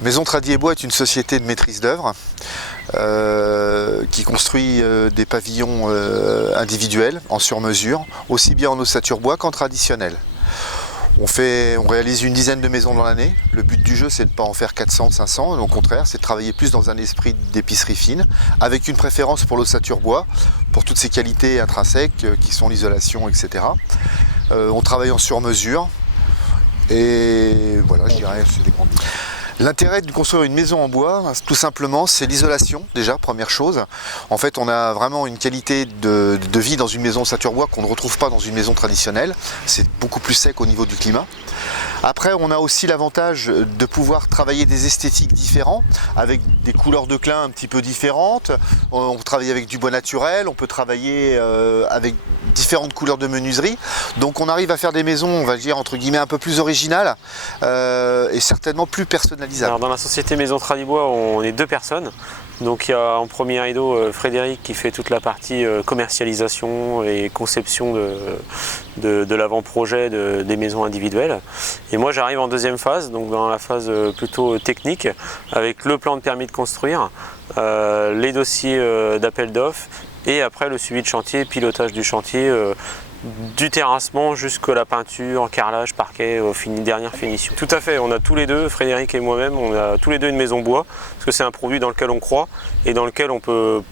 Maison Tradier Bois est une société de maîtrise d'œuvre qui construit des pavillons individuels en sur-mesure, aussi bien en ossature bois qu'en traditionnel. On réalise une dizaine de maisons dans l'année. Le but du jeu, c'est de ne pas en faire 400 ou 500. Au contraire, c'est de travailler plus dans un esprit d'épicerie fine, avec une préférence pour l'ossature bois, pour toutes ses qualités intrinsèques qui sont l'isolation, etc. On travaille en sur-mesure. Et voilà, je dirais, c'est des grands buts. L'intérêt de construire une maison en bois, tout simplement, c'est l'isolation, déjà, première chose. En fait, on a vraiment une qualité de vie dans une maison ossature bois qu'on ne retrouve pas dans une maison traditionnelle. C'est beaucoup plus sec au niveau du climat. Après, on a aussi l'avantage de pouvoir travailler des esthétiques différents, avec des couleurs de clin un petit peu différentes. On peut travailler avec du bois naturel, on peut travailler avec différentes couleurs de menuiserie. Donc on arrive à faire des maisons, on va dire, entre guillemets, un peu plus originales et certainement plus personnalisées. Alors dans la société Maison Tradier Bois, on est 2 personnes. Donc il y a en premier rideau Frédéric qui fait toute la partie commercialisation et conception de l'avant-projet des maisons individuelles. Et moi j'arrive en deuxième phase, donc dans la phase plutôt technique, avec le plan de permis de construire, les dossiers d'appel d'offres et après le suivi de chantier, pilotage du chantier, du terrassement jusqu'à la peinture, carrelage, parquet, dernière finition. Tout à fait, on a tous les deux, Frédéric et moi-même, on a tous les deux une maison bois, parce que c'est un produit dans lequel on croit et dans lequel on peut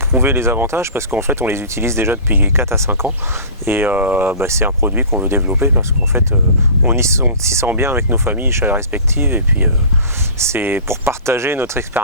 prouver les avantages, parce qu'en fait on les utilise déjà depuis 4 à 5 ans et c'est un produit qu'on veut développer parce qu'en fait on s'y sent bien avec nos familles respectives et puis c'est pour partager notre expérience.